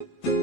Thank you.